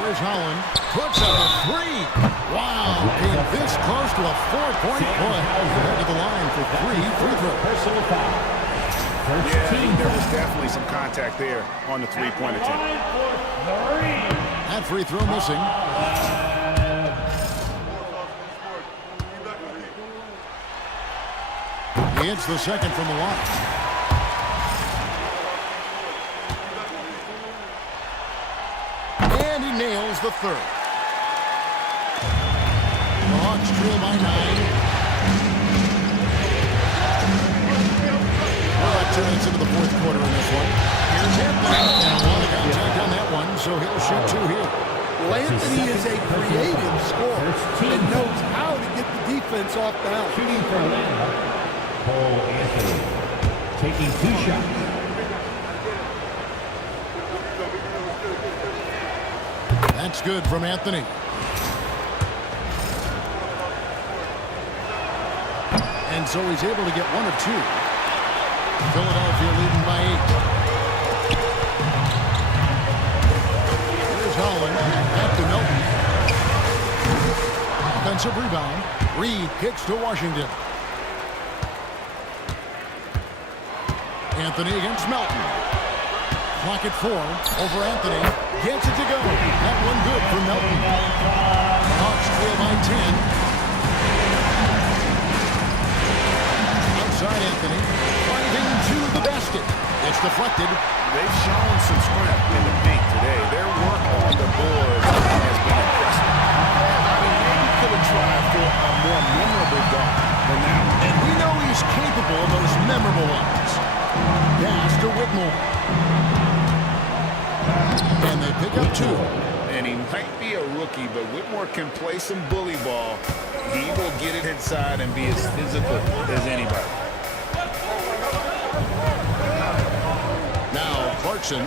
Here's Holland. Puts up a 3. Wow. Came this close to a 4-point play. Head to the line for 3 free throws. Personal foul. Yeah, I think there was definitely some contact there on the 3-point attempt. That free throw missing. He hits the second from the line. the third. The Hawks trail by 9. We're about 2 minutes into the fourth quarter in this one. Here's Anthony, and a lot of contact on that one, so he'll shoot 2 here. Well, Anthony is a creative scorer and knows how to get the defense off balance. Shooting for Atlanta, Cole Anthony, taking 2 shots. That's good from Anthony. And so he's able to get 1 of 2. Philadelphia leading by 8. Here's Holland. Back to Milton. Offensive rebound. Reed kicks to Washington. Anthony against Melton. Clock at 4. Over Anthony. Gets it to go. That one good for Melton. The Hawks trail by 10. Outside Anthony. Driving to the basket. It's deflected. They've shown some strength in the paint today. Their work on the boards has been impressive. I mean, maybe could have tried for a more memorable dunk than that one. And we know he's capable of those memorable ones. Pass to Whitmore. And they pick up 2. And he might be a rookie, but Whitmore can play some bully ball. He will get it inside and be as physical as anybody. Now Clarkson.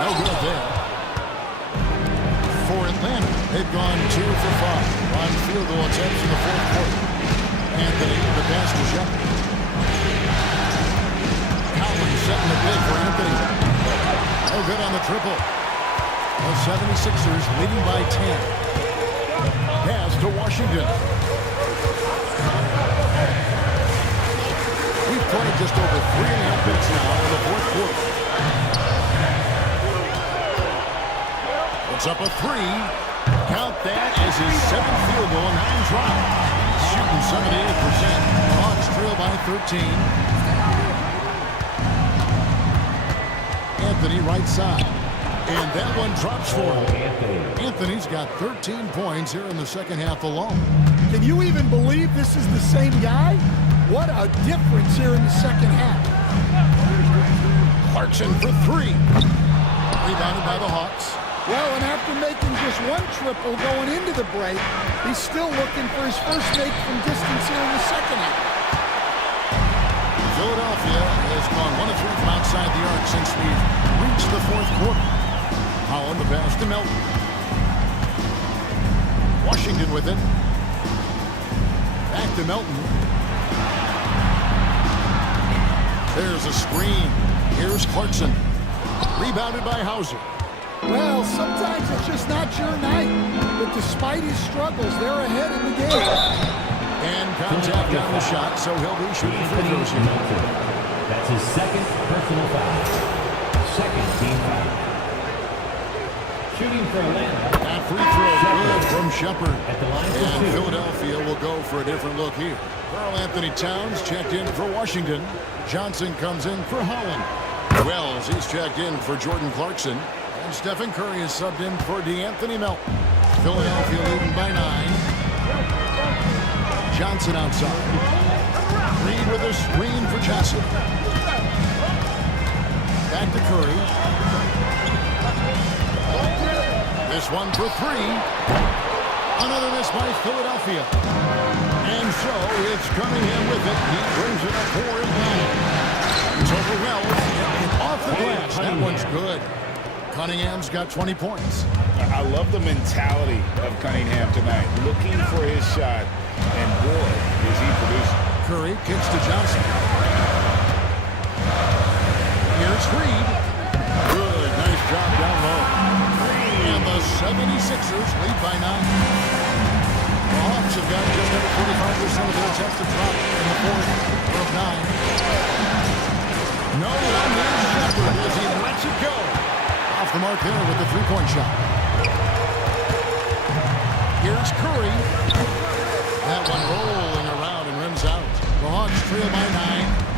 No good there. For Atlanta, they've gone 2 for 5 on field goal attempts in the fourth quarter. Anthony, the pass to Shepard. Collins setting the big for Anthony. No good on the triple. The 76ers leading by 10. Pass to Washington. We've played just over 3.5 minutes now in the fourth quarter. It's up a 3. Count that as his 7th field goal, 9 drives. Shooting 78%. Hawks trail by 13. Anthony right side. And that one drops for him. Anthony's got 13 points here in the second half alone. Can you even believe this is the same guy? What a difference here in the second half. Clarkson for 3. Rebounded by the Hawks. Well, and after making just 1 triple going into the break, he's still looking for his first make from distance here in the second half. Philadelphia has gone 1 of 3 from outside the arc since we've reached the fourth quarter. Holland the pass to Melton. Washington with it. Back to Melton. There's a screen. Here's Clarkson. Rebounded by Hauser. Well, sometimes it's just not your night. But despite his struggles, they're ahead in the game. And contact on the shot, so he'll be shooting free throws here. That's his 2nd personal foul. 2nd team foul. Shooting for Atlanta. That free throw good from Shepard. At the line for And 2. Philadelphia will go for a different look here. Karl Anthony Towns checked in for Washington. Johnson comes in for Holland. Wells, he's checked in for Jordan Clarkson. And Stephen Curry is subbed in for DeAnthony Melton. Philadelphia leading by 9. Johnson outside. Reed with a screen for Johnson. Back to Curry. This one for 3. Another miss by Philadelphia. And so it's Cunningham with it. He brings it up for Atlanta. It's over Wells. And off the glass. That one's good. Cunningham's got 20 points. I love the mentality of Cunningham tonight, looking for his shot, and boy, is he producing. Curry kicks to Johnson. Here's Reed. Good, nice job down low. And the 76ers lead by 9. The Hawks have got just under 45% of their attempts to drop in the fourth of 9. No one near Shepard as he lets it go. Off the mark there with the three-point shot. Here's Curry. That one rolling around and rims out. The Hawks trail by 9.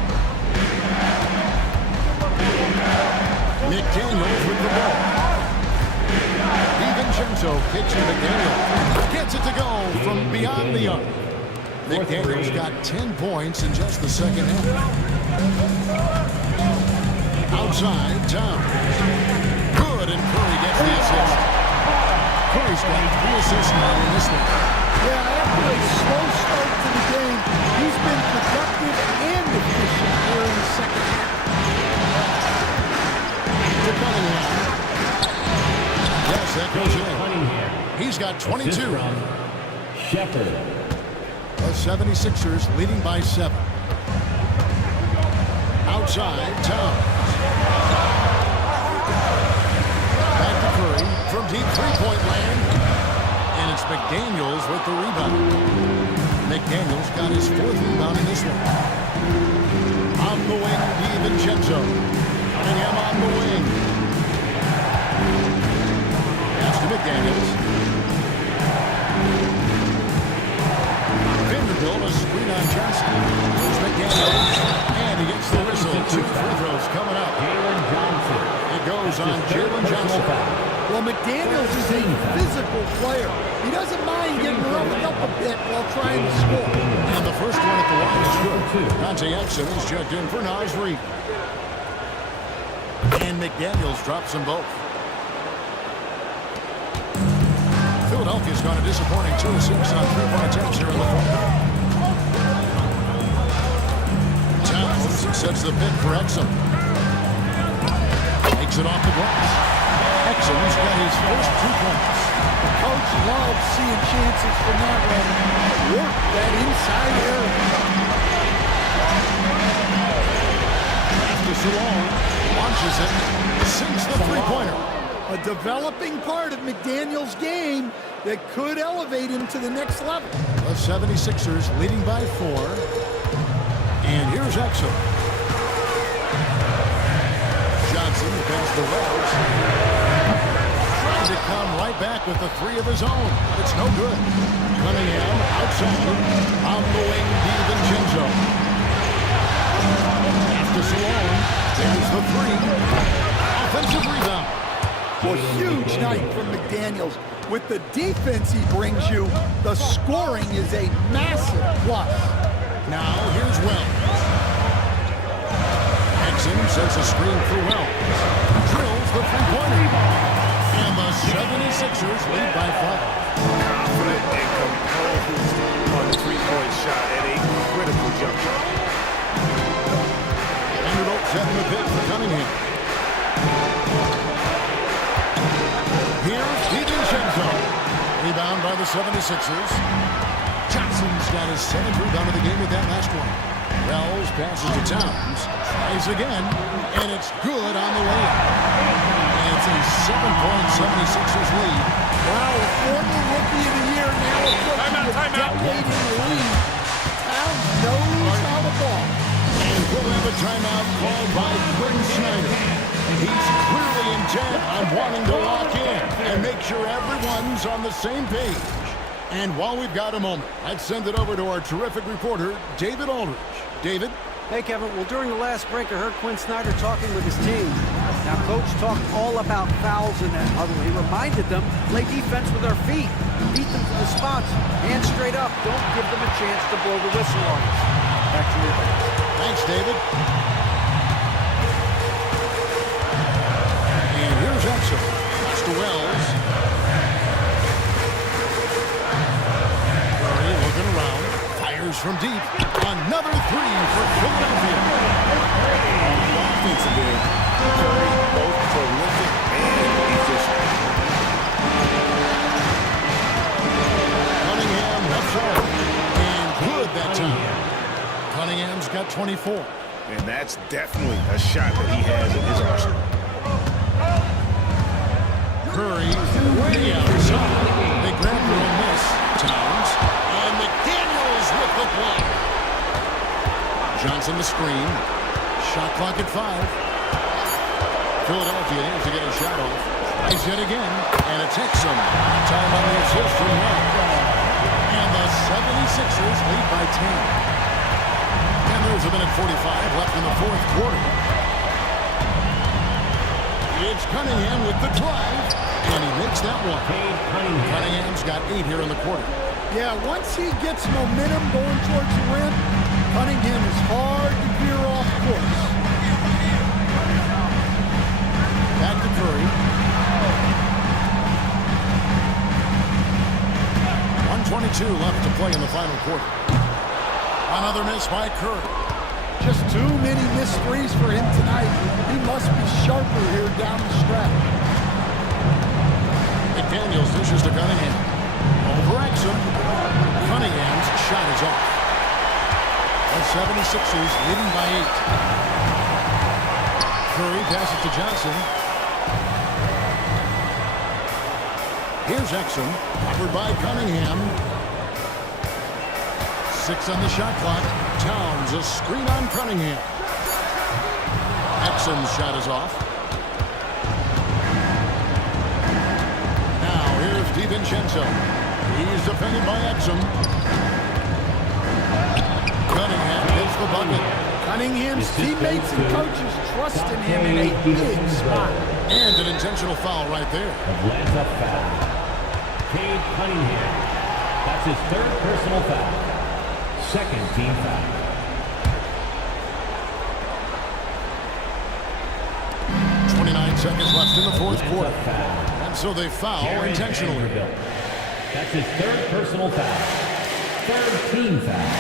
McDaniels with the ball. DiVincenzo kicks to McDaniels. Gets it to go from beyond the arc. McDaniels got 10 points in just the second half. Outside, Towns. Good, and Curry gets the assist. Curry's got 3 assists now in this one. Yeah, after a slow start to the game, he's been productive and efficient here in the second half. To Cunningham. Yes, that goes in. He's got 22. Shepherd. The 76ers leading by 7. Outside, Towns. Back to Curry from deep three-point land. And it's McDaniels with the rebound. McDaniels got his 4th rebound in this one. On the wing, DiVincenzo. Cunningham on the wing. Pass to McDaniels. Vanderbilt, a screen on Johnson. There's McDaniels. And he gets the whistle. 2 free throws coming up. Jalen Johnson. It goes on Jalen Johnson. Well, McDaniels is a physical player. He doesn't mind getting roughed up a bit while trying to score. And the first one at the line is good. Dante Exum is checked in for Naz Reid. And McDaniels drops them both. Philadelphia's got a disappointing 2 assists on 3-point attempts here in the fourth. Towns sets the pick for Exum. Takes it off the glass. Exum's got his first 2 points. The coach loves seeing chances from that one. Work that inside area. After so long, launches it, sinks the three-pointer. A developing part of McDaniels' game that could elevate him to the next level. The 76ers leading by 4. And here's Exum. Johnson past the Wells. Trying to come right back with the 3 of his own. But it's no good. Cunningham outside. On the wing, DiVincenzo. After so long, there's the 3. Offensive rebound. Well, huge night from McDaniels. With the defense he brings you, the scoring is a massive plus. Now, here's Wells. Exum sets a screen for Wells. Drills the three-pointer. And the 76ers lead by 5. Confident and composed on the three-point shot at a critical juncture. Vanderbilt setting the pick for Cunningham. Here's DiVincenzo. Rebound by the 76ers. Johnson's got his 7th rebound of the game with that last one. Wells passes to Towns. Tries again. And it's good on the way up. And it's a 7-point 76ers lead. Wow, a former Rookie of the Year now approaching a decade in the league. Towns knows how to ball. And we'll have a timeout called by Quinn Snyder. He's clearly intent on wanting to lock in and make sure everyone's on the same page. And while we've got a moment, let's send it over to our terrific reporter, David Aldridge. David? Hey, Kevin. Well, during the last break, I heard Quinn Snyder talking with his team. Now, Coach talked all about fouls in that huddle. He reminded them, play defense with our feet. Beat them to the spots. Hands straight up. Don't give them a chance to blow the whistle on us. Back to you. Thanks, David. And here's Exum. Pass to Wells. Curry looking around. Fires from deep. Another 3 for Philadelphia. Offensive end, Curry, both prolific and efficient. Cunningham left side. And good that time. Cunningham's got 24. And that's definitely a shot that he has in his arsenal. Curry way outside. They grab their own miss. Towns. And McDaniels with the block. Johnson the screen. Shot clock at 5. Philadelphia needs to get a shot off. Nice hit again. And it's Exum. Time on the assist from Wells. And the 76ers lead by 10. And there's a minute 45 left in the fourth quarter. It's Cunningham with the drive, and he makes that one. Cunningham's got 8 here in the quarter. Yeah, once he gets momentum going towards the rim, Cunningham is hard to veer off course. Back to Curry. 1:22 left to play in the final quarter. Another miss by Curry. Just too many missed threes for him tonight. He must be sharper here down the stretch. McDaniels dishes to Cunningham. Over Exum. Cunningham's shot is off. The 76ers leading by 8. Curry passes to Johnson. Here's Exum, covered by Cunningham. 6 on the shot clock. Towns, a screen on Cunningham. Exum's shot is off. Now here's DiVincenzo. He's defended by Exum. Cunningham hits the bucket. Cunningham's teammates and coaches trust in him in a big spot. And an intentional foul right there. Atlanta foul. Cade Cunningham. That's his 3rd personal foul. 2nd team foul. 29 seconds left in the 4th quarter. And so they foul intentionally. That's his 3rd personal foul. 3rd team foul.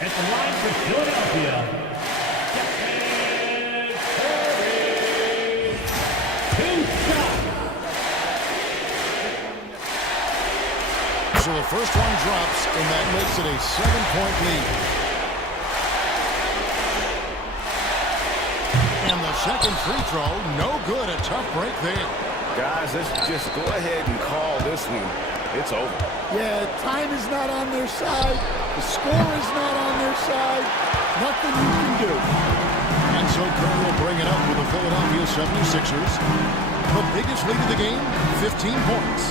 At the line for Philadelphia, Stephen Curry. 2 shots. So the first one drops, and that makes it a 7-point lead. And the second free throw, no good. A tough break there. Guys, let's just go ahead and call this one. It's over. Yeah, time is not on their side. The score is not on their side. Nothing you can do. And so Curry will bring it up with the Philadelphia 76ers. The biggest lead of the game, 15 points.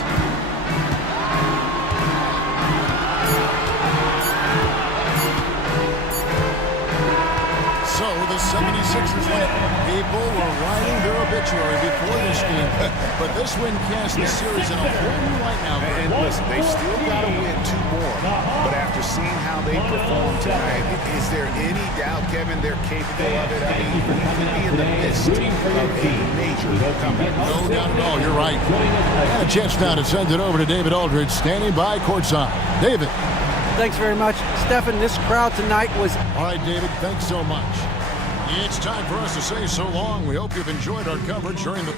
So the 76ers win. People were writing their obituary before this game, but this win casts the series in a whole new light now. And listen, they still got to win 2 more. But after seeing how they performed tonight, is there any doubt, Kevin, they're capable of it? I mean, we could be in the midst of a major comeback. No doubt at all. You're right. And a chance now to send it over to David Aldridge, standing by courtside. David. Thanks very much, Stephen. This crowd tonight was... All right, David, thanks so much. It's time for us to say so long. We hope you've enjoyed our coverage during the...